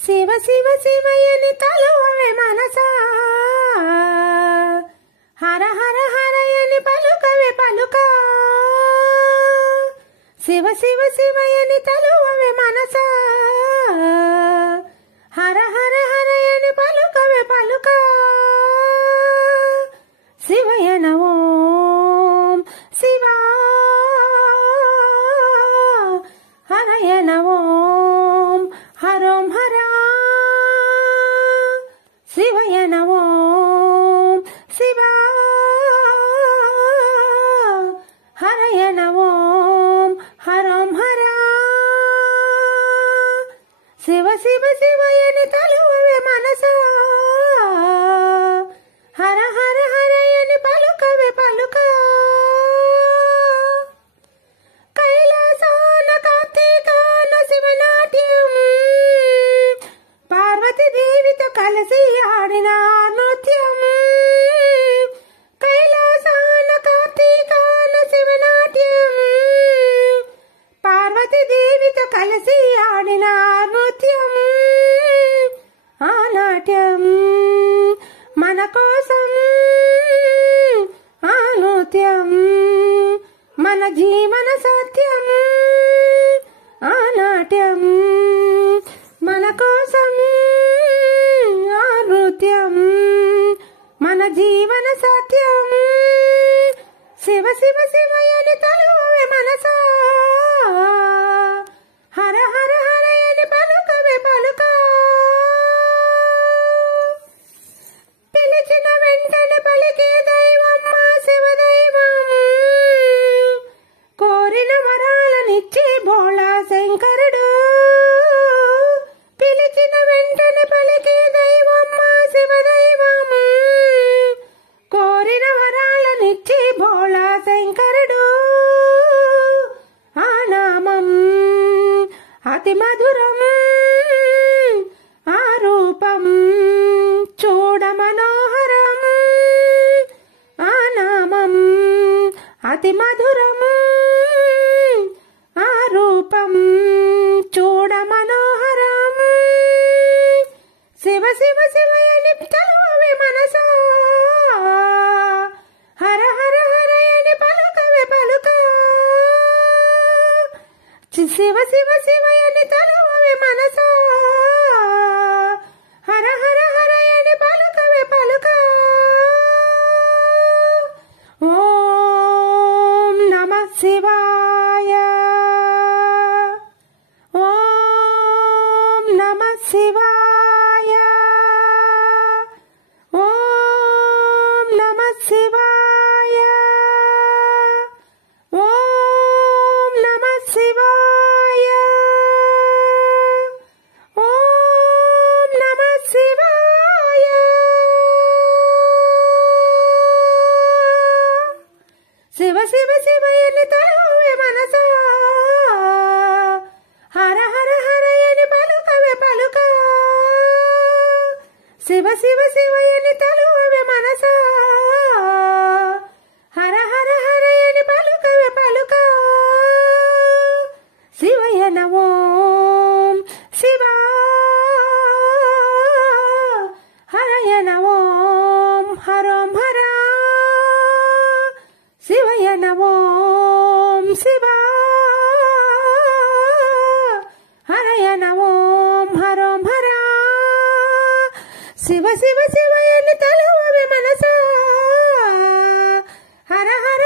శివ శివ శివయని తలువవే మనసా, హర హర హరయని పలుకవే పలుకా. శివ శివ శివయని తలువవే మనసా, హర హర హరయని పలుకవే పలుకా. శివయన ఓం శివా, హరయన ఓం హరోం హరా. శివయన ఓం శివా, హరయన ఓం హరోం హరా. శివ శివ శివయని తలువవే మనసా, హర హర హరయని పలుకవే పలుకా. కైలాసాన కార్తీకాన శివనాట్యం, పార్వతీదేవితో కలిసి ఆడిన నృత్యం. కైలాసాన కార్తీకాన శివనాట్యం, పార్వతీదేవితో కలిసి ఆడిన నృత్యం. ఆ నాట్యం మన కోసం, ఆ నృత్యం మన జీవన సత్యం. ఆ నాట్యం మన కోసం, ఆ నృత్యం మన జీవన సత్యం. శివ శివ శివయని తలువవే మనసా, హర హర హరయని పలుకవే పలుకా. పిలిచిన వెంటనే పలికే దైవం మా శివదైవం, కోరిన వరాలనిచ్చే భోళా శంకరుడు. పిలిచిన వెంటనే పలికే దైవం మా శివదైవం, కోరిన వరాలనిచ్చే భోళా శంకరుడు. ఆ నామం అతి మధురం, ఆ రూపం చూడ మనోహరం. ఆ నామం అతి మధురం, ఆ రూపం చూడ మనోహరం. శివ శివ శివయని తలువవే మనసా, హర హర హరయని పలుకవే పలుకా. శివ శివ శివయని తలువవే మనసా, హర హర హరయని పలుకవే పలుకా. ఓం నమః శివాయ, ఓం నమః శివాయ, ఓం నమః శివాయ, ఓం నమః శివాయ, ఓం నమః శివాయ. శివ శివ శివయని తలువవే మనసా, హర హర హరయని పలుకవే పలుకా. శివ శివ శివయని తలువవే మనసా, హర హర హరయని పలుకవే పలుకా. శివయన ఓం శివా, హరయన ఓం హరోం హరా. శివయన ఓం శివా, హరయన ఓం హరోం హరా. శివ శివ శివయని తలువవే మనసా, హర హర